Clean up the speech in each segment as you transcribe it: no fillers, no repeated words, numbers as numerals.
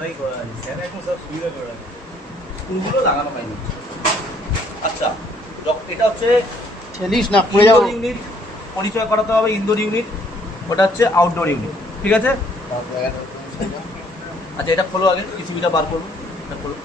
ভালোই করা আছে, স্যার এখন সব সুবিধা করে রাখে। স্ক্রুগুলো লাগানো হয়নি। আচ্ছা, এটা হচ্ছে ঠেলিস না পড়ে যাবো। ইনডোর ইউনিট, পরিচয় করাতে হবে। ইনডোর ইউনিট, ওটা হচ্ছে আউটডোর ইউনিট, ঠিক আছে? আচ্ছা, এটা খোলো আগে, পিসিবিটা বার করবো। এটা খোলো।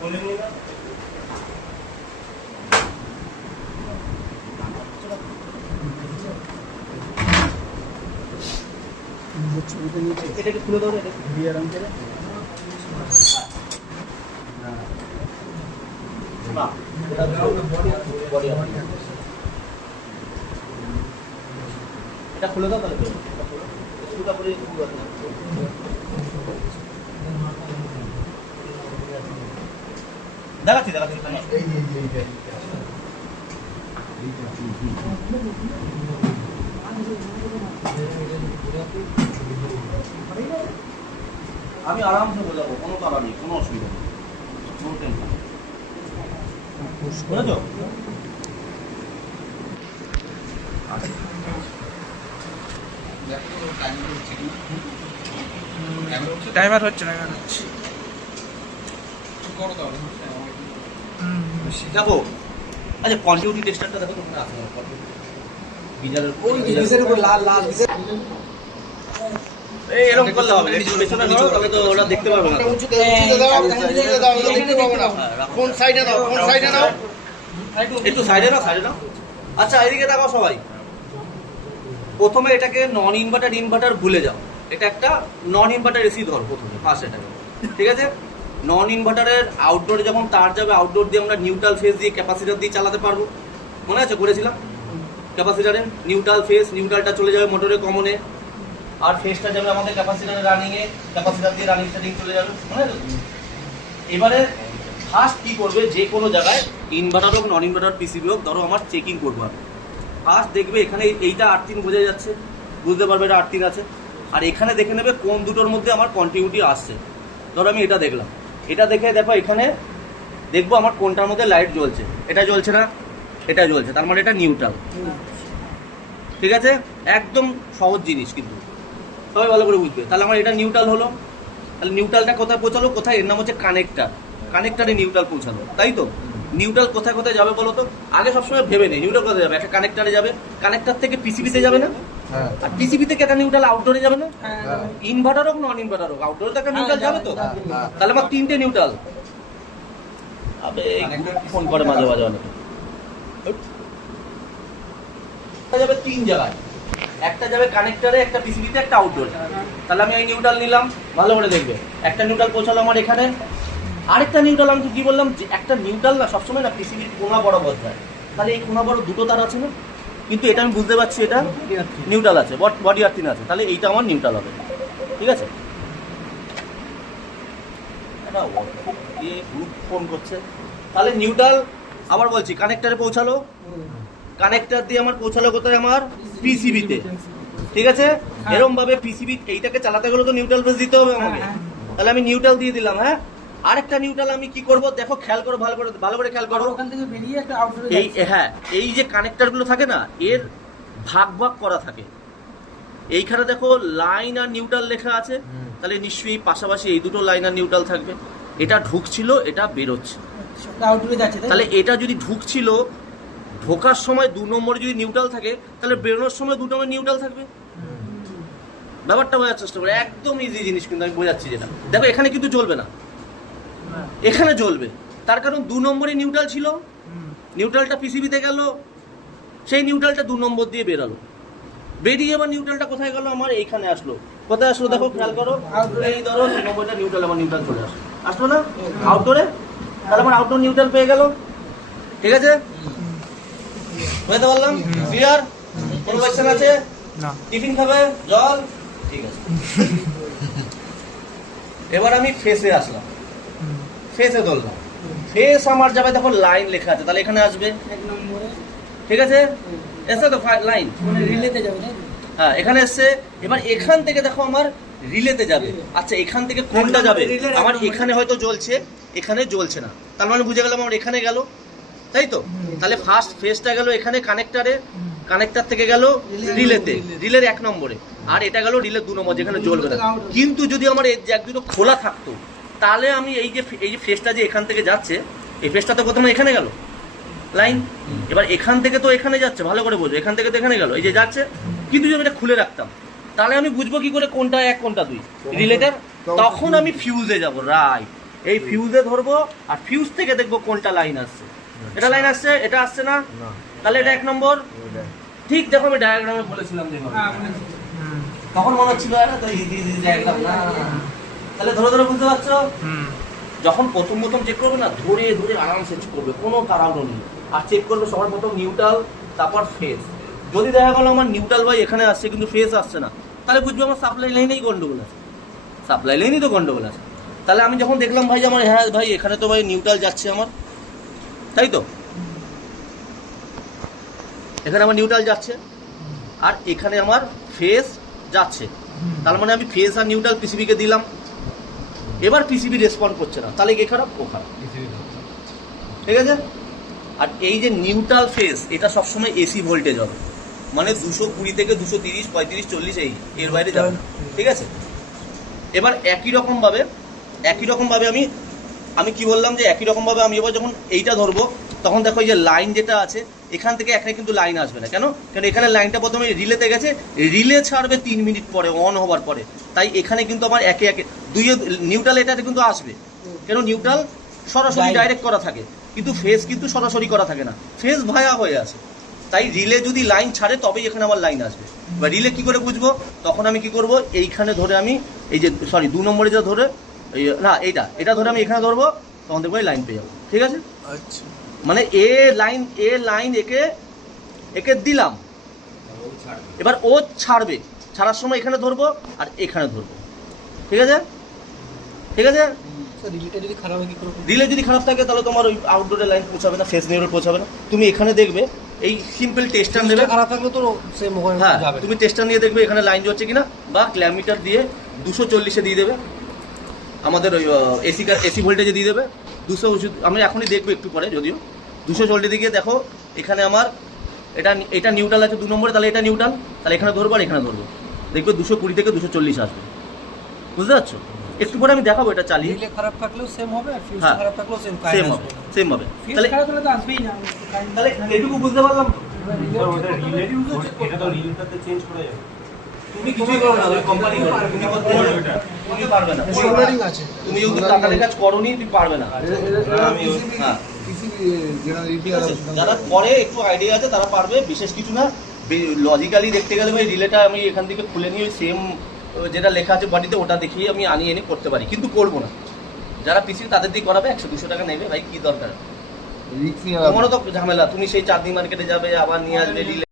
খুলে নিয়ে না এটাকে খুলে দাও, এটা দিয়ে আরাম করে না, এটা বডি আছে। এটা খুলে দাও তাহলে। স্ক্রুটা করে স্ক্রু আছে। দেখাচ্ছি দেখাচ্ছি। আমি আরামসে বোঝাবো, কোনো তাড়া নেই, কোনো অসুবিধা নেই, কোনো টেনশন নেই। বুঝেছো? টাইমার হচ্ছে না কেন হচ্ছে? দেখো, আচ্ছা কন্টিনিউটি টেস্টারটা দেখো তোমরা আছে গিজারের ওই গিজারের উপর লাল লাল গিজার এই এরকম করলে হবে, একটু পেছনে ধরো, তবে তো ওরা দেখতে পারবে না। উঁচুতে দাও দেখতে পাবো না। কোন সাইডে দাও, কোন সাইডে দাও? একটু সাইডে নাও, সাইডে নাও। আচ্ছা, এদিকে তাকাও সবাই। প্রথমে এটাকে নন ইনভার্টার ইনভার্টার ভুলে যাও। এটা একটা নন ইনভার্টার এসি ধর প্রথমে, ফার্স্ট এটাকে, ঠিক আছে? নন ইনভার্টারের আউটডোরে যখন তার যাবে, আউটডোর দিয়ে আমরা নিউট্রাল ফেজ দিয়ে ক্যাপাসিটার দিয়ে চালাতে পারবো। মনে আছে করেছিলাম ক্যাপাসিটারে নিউট্রাল ফেজ, নিউট্রালটা চলে যাবে মোটরে কমনে, আর ফেজটা যাবে আমাদের ক্যাপাসিটারে রানিংয়ে, ক্যাপাসিটার দিয়ে রানিং সেটিং চলে যাবে। মনে আছে? এবারে ফার্স্ট কি করবে, যে কোনো জায়গায় ইনভার্টার হোক নন ইনভার্টার পিসিবি হোক, ধরো আমার চেকিং করবো আমি। ফার্স্ট দেখবে এখানে এইটা 8 বোঝা যাচ্ছে, বুঝতে পারবে এটা 8 আছে। আর এখানে দেখে নেবে কোন দুটোর মধ্যে আমার কন্টিনিউটি আসছে। ধরো আমি এটা দেখলাম, এটা দেখে দেখো এখানে দেখবো আমার কোনটার মধ্যে লাইট জ্বলছে। এটা জ্বলছে না, এটা জ্বলছে, তার মানে এটা নিউট্রাল। ঠিক আছে? একদম সহজ জিনিস, কিন্তু সবাই ভালো করে বুঝবে। তাহলে আমার এটা নিউট্রাল হলো। তাহলে নিউট্রালটা কোথায় পৌঁছালো? কোথায়? এর নাম হচ্ছে কানেক্টার। কানেক্টারে নিউট্রাল পৌঁছালো, তাই তো? নিউট্রাল কোথায় কোথায় যাবে বলো তো? আগে সবসময় ভেবে নেই নিউট্রাল কোথায় যাবে। একটা কানেক্টারে যাবে, কানেক্টার থেকে পিসিবিতে যাবে না? আর পিসিবি থেকে একটা নিউট্রাল আউটডোরে যাবে না? ইনভার্টার হোক নন ইনভার্টার হোক, আউটডোরে তো একটা নিউট্রাল যাবে তো। তাহলে আমার 3টে নিউট্রাল। আবে ফোন করে মাঝে মাঝে অনেকে। যাবে 3 জায়গায়, একটা যাবে কানেক্টরে, একটা পিসিবিতে, একটা আউটডোরে। তাহলে আমি এই নিউট্রাল নিলাম, ভালো করে দেখবে। একটা নিউট্রাল পৌঁছালো আমার এখানে, আরেকটা নিউট্রাল। আমি তো কি বললাম, যে একটা নিউট্রাল না সবসময় না পিসিবির কোনা বরাবর যায়। তাহলে এই কোনা বড় দুটো তার আছে না, কিন্তু এটা আমি বুঝতে পারছি এটা নিউট্রাল আছে, বডি আর্থিন আছে। তাহলে এইটা আমার নিউট্রাল হবে, ঠিক আছে? এটা দিয়ে গ্রুপ ফোন করছে। তাহলে নিউট্রাল আবার বলছি কানেক্টরে পৌঁছালো, কানেক্টর দিয়ে আমার পৌঁছালো কোথায়? আমার পিসিবিতে, ঠিক আছে? এরকম ভাবে পিসিবি এইটাকে চালাতে গেলে তো নিউট্রাল ফেজ দিতে হবে আমাকে। তাহলে আমি নিউট্রাল দিয়ে দিলাম। হ্যাঁ, আরেকটা নিউট্রাল আমি কি করব দেখো, খেয়াল করো, ভালো করে খেয়াল করো। ওখান থেকে বেরিয়ে একটা আউটডোরে এই হ্যাঁ, এই যে কানেক্টর গুলো থাকে না, এর ভাগ ভাগ করা থাকে। এইখানে দেখো লাইন আর নিউট্রাল লেখা আছে, তাহলে নিশ্চয়ই পাশাপাশি এই দুটো লাইন আর নিউট্রাল থাকবে। এটা ঢুকছিল, এটা বেরোচ্ছে, আউটডোরে যাচ্ছে। তাহলে এটা যদি ঢুকছিল, ঢোকার সময় 2 নম্বরে যদি নিউট্রাল থাকে, তাহলে বেরোনোর সময় 2 নম্বরে নিউট্রাল থাকবে। ব্যাপারটা বোঝার চেষ্টা করে, একদম ইজি জিনিস, কিন্তু আমি বোঝাচ্ছি যেটা। দেখো এখানে কিন্তু জ্বলবে না, এখানে জ্বলবে। তার কারণ 2 নম্বরে নিউট্রাল ছিল, নিউট্রালটা পিসিবিতে গেল, সেই নিউট্রালটা 2 নম্বর দিয়ে বেরালো, বেরিয়ে এবার নিউট্রালটা কোথায় গেল? আমার এইখানে আসলো। কোথায় আসলো দেখো, খেয়াল করো। এই ধরো 2 নম্বরটা নিউট্রাল, আমার নিউট্রাল চলে আসলো, আসলো না আউটডোরে? তাহলে আমার আউটডোর নিউট্রাল পেয়ে গেল, ঠিক আছে? বুঝতে পারলাম? ক্লিয়ার? কোনো কোয়েশ্চেন আছে? না। টিফিন খাবে? জল? ঠিক আছে। এবার আমি ফেসে আসলাম, ফেসে ধরলাম। ফেস আমার যাবে, দেখো লাইন লেখা আছে, তাহলে এখানে আসবে, 1 নম্বরে, ঠিক আছে? এসে তো লাইন রিলেতে যাবে তাই তো? হ্যাঁ এখানে এসছে। এবার এখান থেকে দেখো আমার রিলেতে যাবে। আচ্ছা এখান থেকে কোনটা যাবে? আমার এখানে হয়তো জ্বলছে, এখানে জ্বলছে না, তার মানে বুঝে গেলাম আমার এখানে গেল, তাই তো? তাহলে ফার্স্ট ফেজটা গেল এখানে কানেক্টারে, কানেক্টার থেকে গেল রিলেতে, রিলের 1 নম্বরে, আর এটা গেল রিলের 2 নম্বর যেখানে জ্বলবে না। কিন্তু যদি আমার এই জ্যাক দুটো খোলা থাকতো, তাহলে আমি এই যে ফেজটা যে এখান থেকে যাচ্ছে, এই ফেজটা তো প্রথমে এখানে গেল লাইন, এবার এখান থেকে তো এখানে যাচ্ছে, ভালো করে বোঝো, এখান থেকে তো এখানে গেল, এই যে যাচ্ছে। কিন্তু যদি এটা খুলে রাখতাম, তাহলে আমি বুঝবো কি করে কোনটা 1 কোনটা 2 রিলেটার? তখন আমি ফিউজে যাব, রাইট, এই ফিউজে ধরবো, আর ফিউজ থেকে দেখবো কোনটা লাইন আসছে। এটা লাইন আসছে, এটা আসছে না, তাহলে এটা 1 নম্বর। ঠিক দেখো আমি ডায়াগ্রামে বলেছিলাম যে তখন মনে হচ্ছিল তো ইজি ডায়াগ্রাম না, তাহলে ধরে ধরে বুঝতে পারছো? যখন প্রথম চেক করবে না, ধরে ধরে আরামসে চেক করবে, কোনো তাড়াহুড়ো নেই। আর চেক করবে সবার প্রথম নিউট্রাল, তারপর ফেজ। যদি দেখা গেলো আমার নিউট্রাল ভাই এখানে আসছে কিন্তু ফেজ আসছে না, তাহলে বুঝবে আমার সাপ্লাই লাইনেই গন্ডগোল আছে, সাপ্লাই লাইনই তো গন্ডগোল আছে। তাহলে আমি যখন দেখলাম ভাই যে আমার, হ্যাঁ ভাই এখানে তো ভাই নিউট্রাল যাচ্ছে আমার, তাই তো? এখানে আমার নিউট্রাল যাচ্ছে আর এখানে আমার ফেজ যাচ্ছে, তার মানে আমি ফেজ আর নিউট্রাল পিসিবিকে দিলাম। এবার পিসিবি রেসপন্ড করছে না, তাহলে কে খারাপ? ও খারাপ, ঠিক আছে? আর এই যে নিউট্রাল ফেজ, এটা সবসময় এসি ভোল্টেজ হবে, মানে 220 থেকে 230, 35, 40 এর বাইরে যাবে না, ঠিক আছে? এবার একই রকম ভাবে আমি কি বললাম যে একই রকম ভাবে আমি এবার যখন এইটা ধরবো, তখন দেখো এই যে লাইন যেটা আছে, এখান থেকে এখানে কিন্তু লাইন আসবে না। কেন? কারণ এখানে লাইনটা প্রথমে রিলেতে গেছে, রিলে ছাড়বে 3 মিনিট পরে, অন হওয়ার পরে, তাই এখানে কিন্তু আমার একে নিউট্রাল এটাতে কিন্তু আসবে। কেন? নিউট্রাল সরাসরি ডাইরেক্ট করা থাকে, কিন্তু ফেজ কিন্তু সরাসরি করা থাকে না, ফেজ ভায়া হয়ে আছে। তাই রিলে যদি লাইন ছাড়ে তবেই এখানে আমার লাইন আসবে। বা রিলে কি করে বুঝবো? তখন আমি কি করব, এইখানে ধরে আমি এই যে 2 নম্বরে যা ধরে, না এটা ধরে আমি এখানে ধরবো, তখন দেখবো লাইন পেয়ে যাবো, ঠিক আছে? আচ্ছা, মানে এ লাইন একে দিলাম, এবার ও ছাড়বে, ছাড়ার সময় এখানে ধরবো আর এখানে ধরবো, ঠিক আছে? রিলেটা যদি খারাপ হয় কি করবো? রিলে যদি খারাপ থাকে তাহলে তোমার ওই আউটডোরে লাইন পৌঁছাবে না, ফেজ নিউট্রাল পৌঁছাবে না। তুমি এখানে দেখবে এই সিম্পল টেস্টার নেবে, খারাপ থাকলে তো সেম ওখানে হ্যাঁ যাবে। তুমি টেস্টার নিয়ে দেখবে এখানে লাইন যাচ্ছে কিনা, বা ক্ল্যামিটার দিয়ে 240-এ দিয়ে দেবে, আমাদের ওই এসি ভোল্টেজে দিয়ে দেবে 200। আমি এখনই দেখবো একটু পরে, যদিও 240 দিকে দেখো এখানে আমার এটা নিউট্রাল আছে 2 নম্বরে, তাহলে এটা নিউট্রাল, তাহলে এখানে ধরবো আর এখানে ধরবো, দেখবে 220 থেকে 240 আসবে, বুঝতে পারছো? একটু পরে আমি দেখাবো এটা চালিয়ে। রিলে খারাপ থাকলেও সেম হবে, আর ফিউজ হ্যাঁ, খারাপ থাকলেও সেম সেম হবে। ফিউজ তাহলে খারাপ হলে তো আসবেই না। এটুকু বুঝতে পারলাম। এটা তো রিলেটাতে চেঞ্জ করা যাবে। তুমি কিছুই করো না, ওই কোম্পানি করো, তুমি করতে পারবে না, তুমি পারবে না। সোল্ডারিং আছে, তুমি যদি টাকার কাজ করোনি, তুমি পারবে না। হ্যাঁ, যারা করে একটু আইডিয়া আছে তারা পারবে, বিশেষ কিছু না। লজিক্যালি দেখতে গেলে ভাই রিলেটা আমি এখান থেকে খুলে নিয়ে সেম যেটা লেখা আছে বডিতে, ওটা দেখিয়ে আমি আনিয়ে এনে করতে পারি, কিন্তু করবো না। যারা পিসি তাদের দিয়ে করাবে 100-200 টাকা নেবে, ভাই কি দরকার? তোমারও তো ঝামেলা, তুমি সেই চাঁদনি মার্কেটে যাবে, আবার নিয়ে আসবে রিলে।